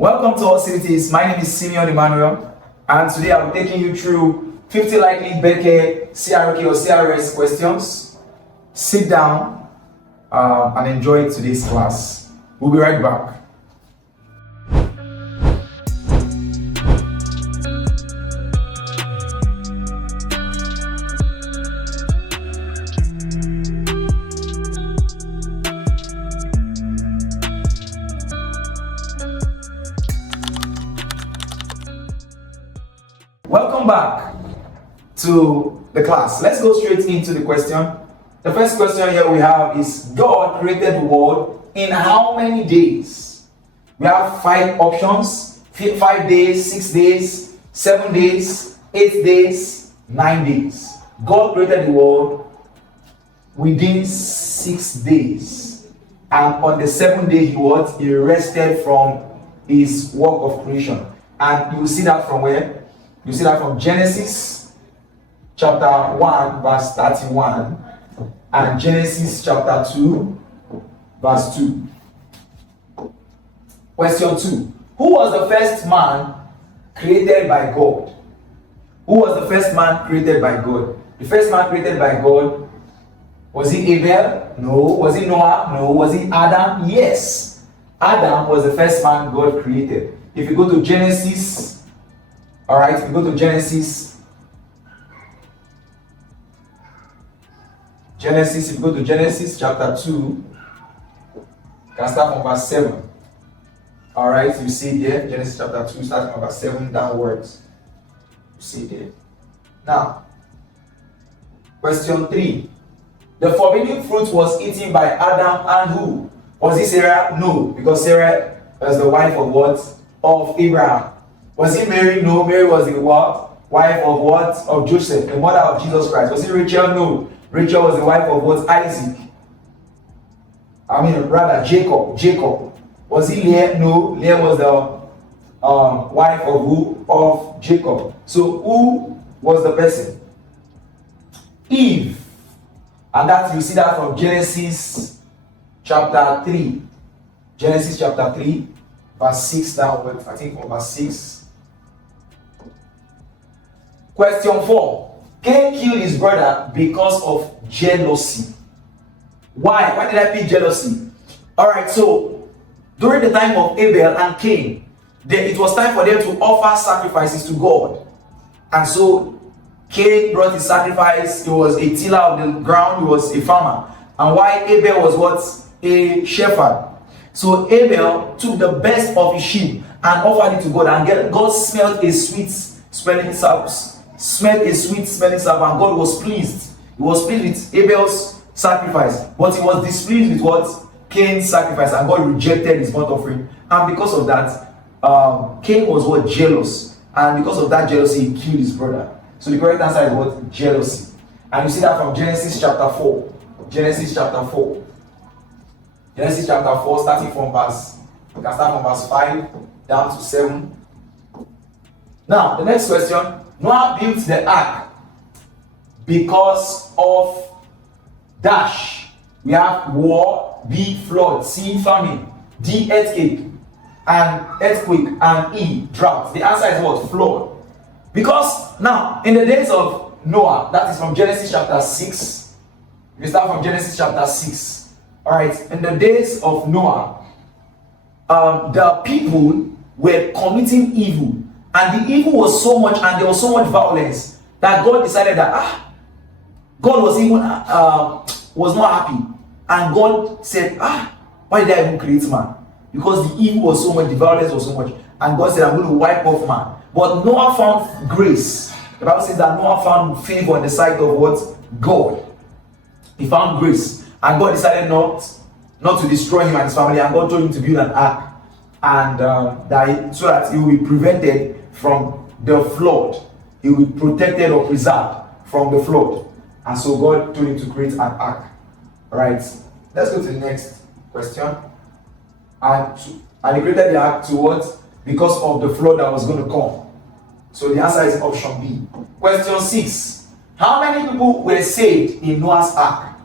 Welcome to our cities. My name is Simeon Emmanuel, and today I'll be taking you through 50 likely BECE CRK or CRS questions. Sit down and enjoy today's class. We'll be right back. Welcome back to the class. Let's go straight into the question. The first question here we have is, God created the world in how many days? We have 5 options: 5 days, 6 days, 7 days, 8 days, 9 days. God created the world within 6 days, and on the 7th day he rested from his work of creation. And you see that from where? You see that from Genesis chapter 1 verse 31 and Genesis chapter 2 verse 2. Question 2. Who was the first man created by God? Who was the first man created by God? The first man created by God, was it Abel? No. Was it Noah? No. Was it Adam? Yes. Adam was the first man God created. If you go to Genesis, if you go to Genesis chapter 2, you can start from verse 7. Alright, you see there, Genesis chapter 2, starting from verse 7 downwards. You see there. Now, question 3. The forbidden fruit was eaten by Adam and who? Was it Sarah? No, because Sarah was the wife of what? Of Abraham. Was it Mary? No, Mary was the what? Wife of what? Of Joseph, the mother of Jesus Christ. Was it Rachel? No. Rachel was the wife of what? Isaac. Jacob. Was it Leah? No. Leah was the wife of who? Of Jacob. So who was the person? Eve. And that you see that from Genesis chapter 3. Genesis chapter 3, verse 6 downwards. I think from verse 6. Question 4. Cain killed his brother because of jealousy. Why? Why did I pick jealousy? Alright, so during the time of Abel and Cain, it was time for them to offer sacrifices to God. And so Cain brought his sacrifice. He was a tiller of the ground, he was a farmer. And while Abel was what? A shepherd. So Abel took the best of his sheep and offered it to God. And God smelled a sweet smelling sapphire. And God was pleased. He was pleased with Abel's sacrifice, but he was displeased with what? Cain's sacrifice, and God rejected his burnt offering. And because of that, Cain was what? Jealous. And because of that jealousy, he killed his brother. So the correct answer is what? Jealousy. And you see that from Genesis chapter 4. Genesis chapter 4, starting from verse, you can start from verse 5 down to 7. Now, the next question. Noah built the ark because of dash. We have war, B, flood, C, famine, D, earthquake, and E, drought. The answer is what? Flood. Because now, in the days of Noah, that is from Genesis chapter 6. We start from Genesis chapter 6. Alright, in the days of Noah, the people were committing evil. And the evil was so much, and there was so much violence, that God decided that God was not happy. And God said, why did I even create man? Because the evil was so much, the violence was so much. And God said, I'm going to wipe off man. But Noah found grace. The Bible says that Noah found favor in the sight of what? God. He found grace. And God decided not to destroy him and his family. And God told him to build an ark. And so that he will be prevented from the flood. He will be protected or preserved from the flood. And so God told him to create an ark. Alright, let's go to the next question. And he created the ark to what? Because of the flood that was going to come. So the answer is option B. Question 6. How many people were saved in Noah's ark?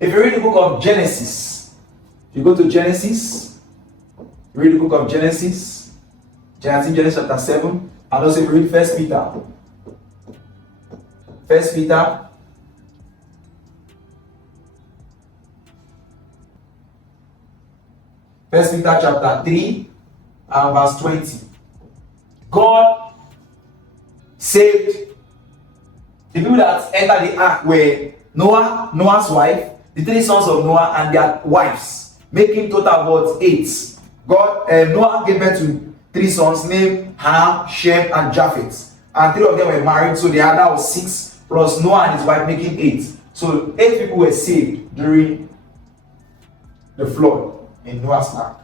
If you read the book of Genesis, you go to Genesis, read the book of Genesis, Genesis chapter 7, and also if you read 1 Peter. 1 Peter. 1 Peter chapter 3 and verse 20. God saved the people that entered the ark were Noah, Noah's wife, the 3 sons of Noah and their wives, making total what? 8. Noah gave birth to 3 sons named Ham, Shem, and Japheth. And 3 of them were married, so the other was 6, plus Noah and his wife making 8. So 8 people were saved during the flood in Noah's ark.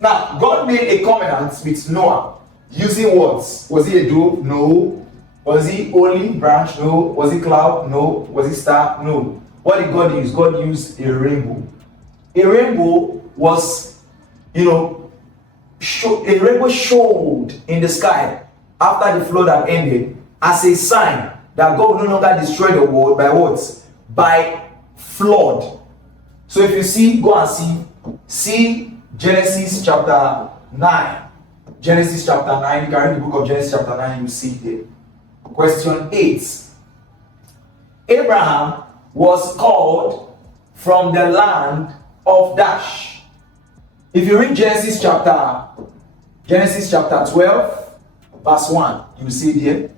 Now, God made a covenant with Noah using words. Was he a dove? No. Was he only branch? No. Was he cloud? No. Was he star? No. What did God use? God used a rainbow. A rainbow was, a rainbow showed in the sky after the flood had ended as a sign that God will no longer destroy the world by what? By flood. So if you see, go and see Genesis chapter 9. Genesis chapter 9. You can read the book of Genesis chapter 9, you see it there. Question 8. Abraham was called from the land of Dash. If you read Genesis chapter 12, verse 1, you will see it here.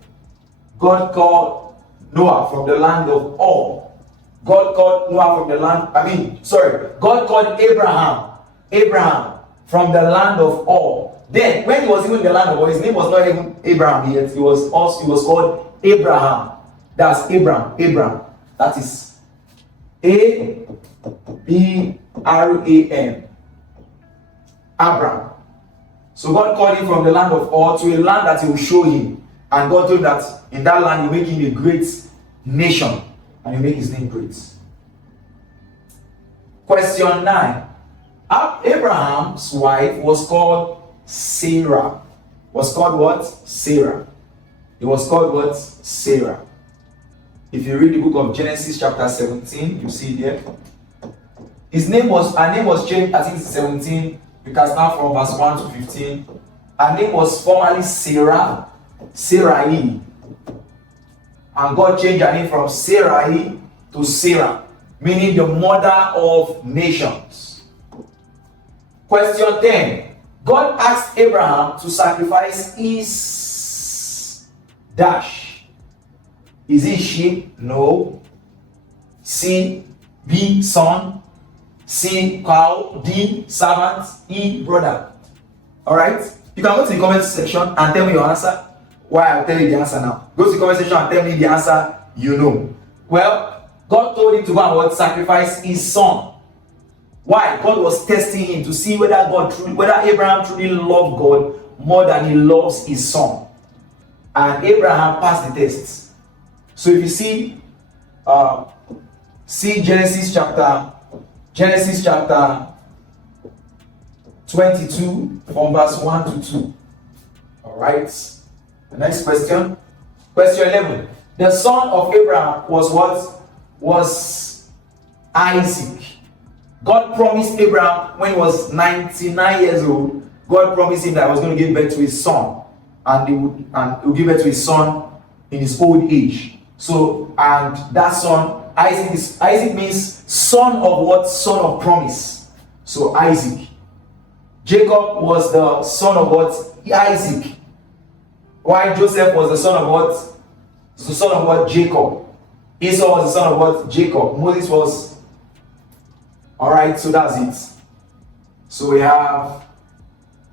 God called Noah from the land of Ur. God called Noah from the land, God called Abraham from the land of Ur. Then, when he was even in the land of Ur, his name was not even Abraham yet. He was called Abraham. That's Abram. That is Abram. Abram. So God called him from the land of Ur to a land that he will show him. And God told him that in that land he will make him a great nation. And he will make his name great. Question 9. Abraham's wife was called Sarah. Was called what? Sarah. It was called what? Sarah. If you read the book of Genesis chapter 17, you see there. Her name was changed, I think it's 17, because now from verse 1 to 15. Her name was formerly Sarai. And God changed her name from Sarai to Sarah, meaning the mother of nations. Question 10. God asked Abraham to sacrifice his dash. Is it sheep? No. C, B, son. C, cow. D, servant. E, brother. Alright? You can go to the comment section and tell me your answer. Why I'll tell you the answer now. Go to the comment section and tell me the answer you know. Well, God told him to go and sacrifice his son. Why? God was testing him to see whether Abraham truly loved God more than he loves his son. And Abraham passed the test. So if you see Genesis chapter 22 from verse 1 to 2. Alright. The next question. Question 11. The son of Abraham was what? Was Isaac. God promised Abraham when he was 99 years old, God promised him that he was going to give birth to his son. And he would give birth to his son in his old age. So, and that son, Isaac means son of what? Son of promise. So Isaac. Jacob was the son of what? Isaac. While Joseph was the son of what? The son of what? Jacob. Esau was the son of what? Jacob. Moses was. Alright, so that's it. So we have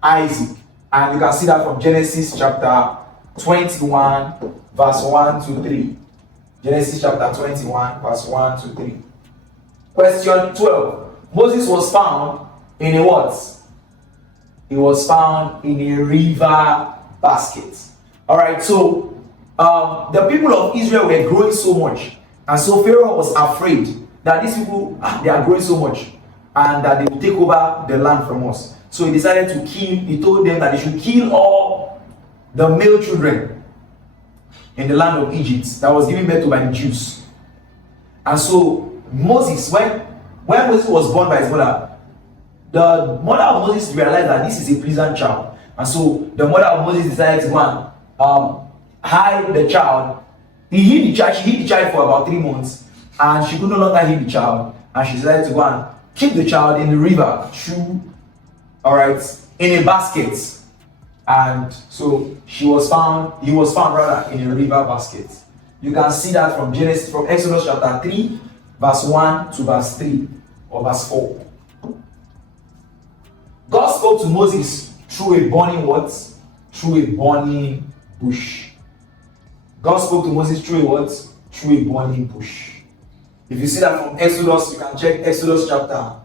Isaac. And you can see that from Genesis chapter 21, verse 1 to 3. Genesis chapter 21, verse 1 to 3. Question 12. Moses was found in a what? He was found in a river basket. Alright, so the people of Israel were growing so much. And so Pharaoh was afraid that these people, they are growing so much. And that they will take over the land from us. So he decided to he told them that they should kill all the male children in the land of Egypt that was given birth to by the Jews. And so Moses, when Moses was born by his mother, the mother of Moses realized that this is a pleasant child, and so the mother of Moses decided to go and hide the child. She hid the child for about 3 months, and she could no longer hid the child, and she decided to go and keep the child in the river in a basket. And so he was found rather in a river basket. You can see that from Exodus chapter 3, verse 1 to verse 3 or verse 4. God spoke to Moses through a burning what? Through a burning bush. God spoke to Moses through a what? Through a burning bush. If you see that from Exodus, you can check Exodus chapter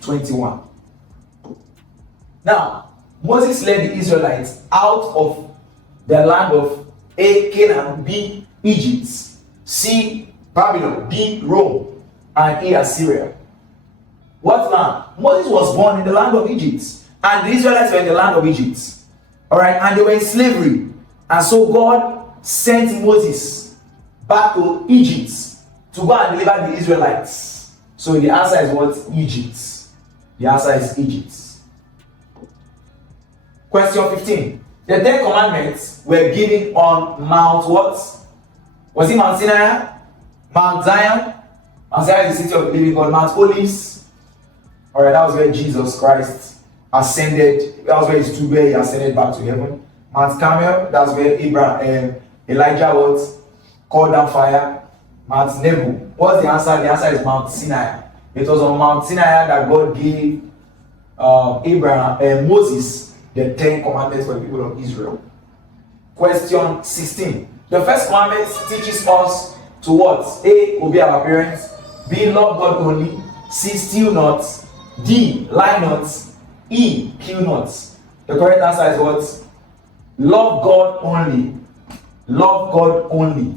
21. Now, Moses led the Israelites out of the land of A, Canaan, B, Egypt, C, Babylon, D, Rome, and E, Assyria. What land? Moses was born in the land of Egypt, and the Israelites were in the land of Egypt. Alright, and they were in slavery. And so God sent Moses back to Egypt to go and deliver the Israelites. So the answer is what? Egypt. The answer is Egypt. Question 15. The 10 commandments were given on Mount what? Was it Mount Sinai? Mount Zion? Mount Zion is the city of the living God. Mount Olives? Alright, that was where Jesus Christ ascended. That was where he stood, where he ascended back to heaven. Mount Carmel, that's where Elijah was called down fire. Mount Nebo. What's the answer? The answer is Mount Sinai. It was on Mount Sinai that God gave Moses the 10 commandments for the people of Israel. Question 16. The first commandment teaches us to what? A, obey our parents. B, love God only. C, steal not. D, lie not. E, kill not. The correct answer is what? Love God only. Love God only.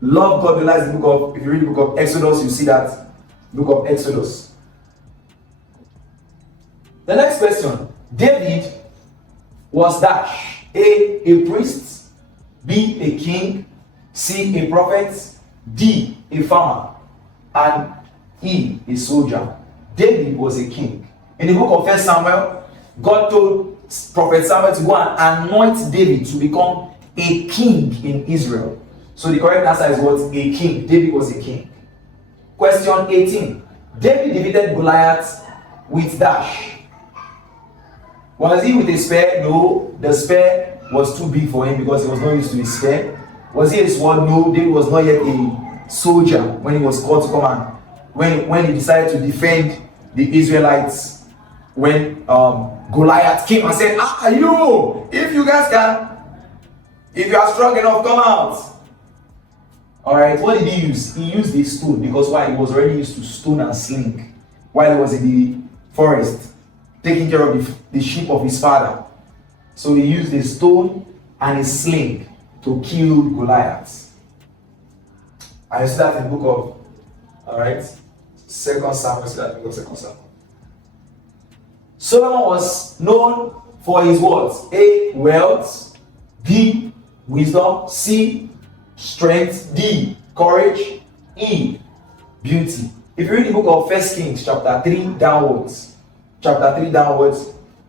Love God. If you read the book of Exodus, you see that. Book of Exodus. The next question. David was dash. A priest. B, a king. C, a prophet. D, a farmer. And E, a soldier. David was a king. In the book of 1 Samuel, God told Prophet Samuel to go and anoint David to become a king in Israel. So the correct answer is what? A king. David was a king. Question 18. David defeated Goliath with dash. Was he with a spear? No. The spear was too big for him because he was not used to his spear. Was he a sword? No. David was not yet a soldier when he was called to come and when he decided to defend the Israelites. When Goliath came and said, if you are strong enough, come out. Alright, what did he use? He used a stone, because why? He was already used to stone and sling while he was in the forest taking care of the sheep of his father. So he used a stone and a sling to kill Goliath. I see that in the book of 2 Samuel. Solomon was known for his words. A, wealth. B, wisdom. C, strength. D, courage. E, beauty. If you read the book of 1 Kings chapter 3 downwards,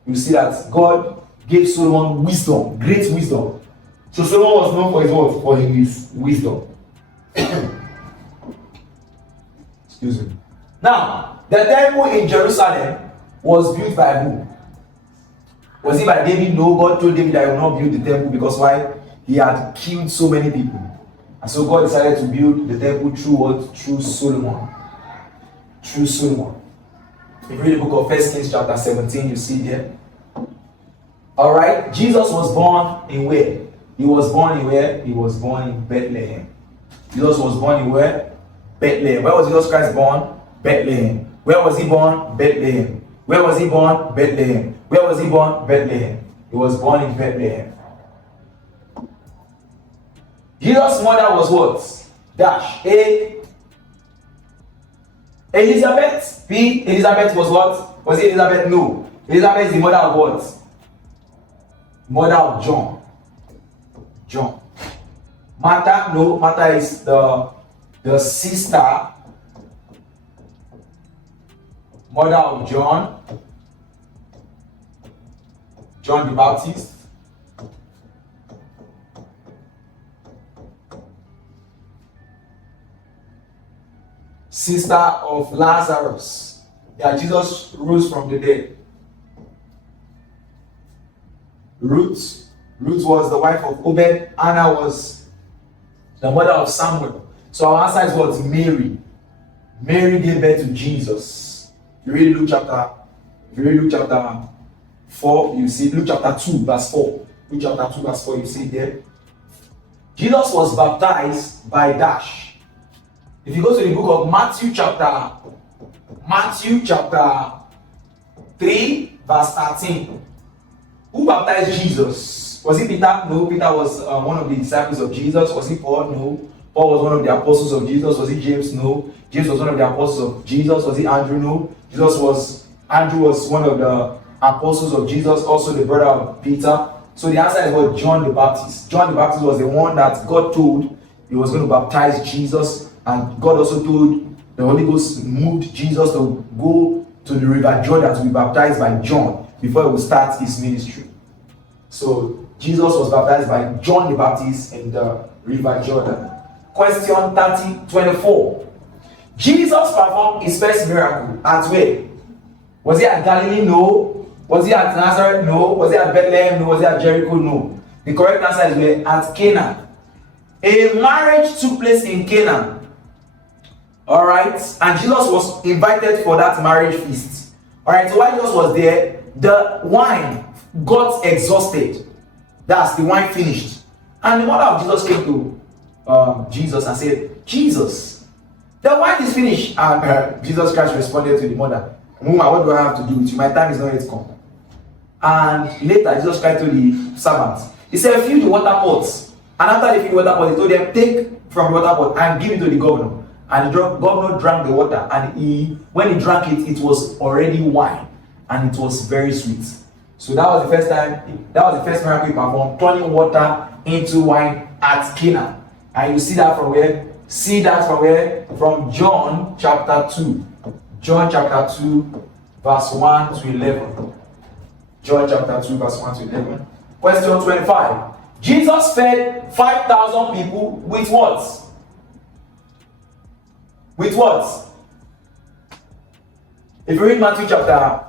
you see that God gave Solomon wisdom, great wisdom. So Solomon was known for his words, for his wisdom. Excuse me. Now, the temple in Jerusalem was built by who? Was it by David? No, God told David that he will not build the temple because why? He had killed so many people. And so God decided to build the temple through what? Through Solomon. Through Solomon. If you read the book of 1 Kings chapter 17, you see there. Alright, Jesus was born in where? He was born in where? He was born in Bethlehem. Jesus was born in where? Bethlehem. Where was Jesus Christ born? Bethlehem. Where was he born? Bethlehem. Where was he born? Bethlehem. Where was he born? Bethlehem. He was born in Bethlehem. Jesus' mother was what? Dash. A, Elizabeth. B, Elizabeth was what? Was it Elizabeth? No. Elizabeth is the mother of what? Mother of John. John. Martha? No. Martha is the the sister, mother of John the Baptist, sister of Lazarus. Yeah, Jesus rose from the dead. Ruth was the wife of Obed. Anna was the mother of Samuel. So our answer is what? Mary. Mary gave birth to Jesus. If you read Luke chapter 4, you see Luke chapter 2, verse 4. Luke chapter 2, verse 4, you see there. Jesus was baptized by dash. If you go to the book of Matthew chapter 3, verse 13. Who baptized Jesus? Was it Peter? No, Peter was one of the disciples of Jesus. Was it Paul? No. Paul was one of the apostles of Jesus. Was it James? No. James was one of the apostles of Jesus. Was it Andrew? No. Andrew was one of the apostles of Jesus, also the brother of Peter. So the answer is what? John the Baptist. John the Baptist was the one that God told he was going to baptize Jesus, and God also told the Holy Ghost moved Jesus to go to the river Jordan to be baptized by John before he would start his ministry. So Jesus was baptized by John the Baptist in the river Jordan. Question 24. Jesus performed his first miracle at where? Was he at Galilee? No. Was he at Nazareth? No. Was he at Bethlehem? No. Was he at Jericho? No. The correct answer is where? At Canaan. A marriage took place in Canaan. Alright. And Jesus was invited for that marriage feast. Alright. So while Jesus was there, the wine got exhausted. That's the wine finished. And the mother of Jesus came to Jesus and said, Jesus, the wine is finished. And Jesus Christ responded to the mother, Woman, what do I have to do with you? My time is not yet come. And later, Jesus cried to the servants. He said, fill the water pots. And after they filled the water pots, he told them, take from the water pot and give it to the governor. And the governor drank the water. And when he drank it, it was already wine. And it was very sweet. So that was the first time, that was the first miracle he performed, turning water into wine at Canaan. And you see that from where? See that from where? From John chapter 2. John chapter 2, verse 1 to 11. John chapter 2, verse 1 to 11. Question 25. Jesus fed 5,000 people with what? With what? If you read Matthew chapter,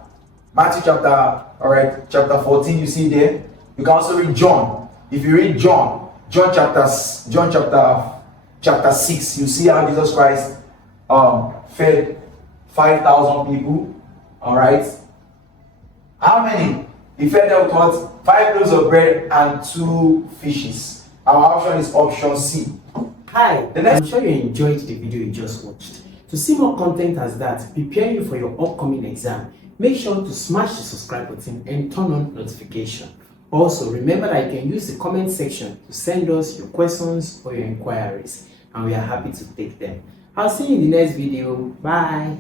chapter 14, you see there. You can also read John. If you read John chapter 6, you see how Jesus Christ fed 5,000 people. Alright. How many? He fed them with what? 5 loaves of bread and 2 fishes. Our option is option C. Hi, I'm sure you enjoyed the video you just watched. To see more content as that, prepare you for your upcoming exam, make sure to smash the subscribe button and turn on notification. Also, remember that you can use the comment section to send us your questions or your inquiries, and we are happy to take them. I'll see you in the next video. Bye.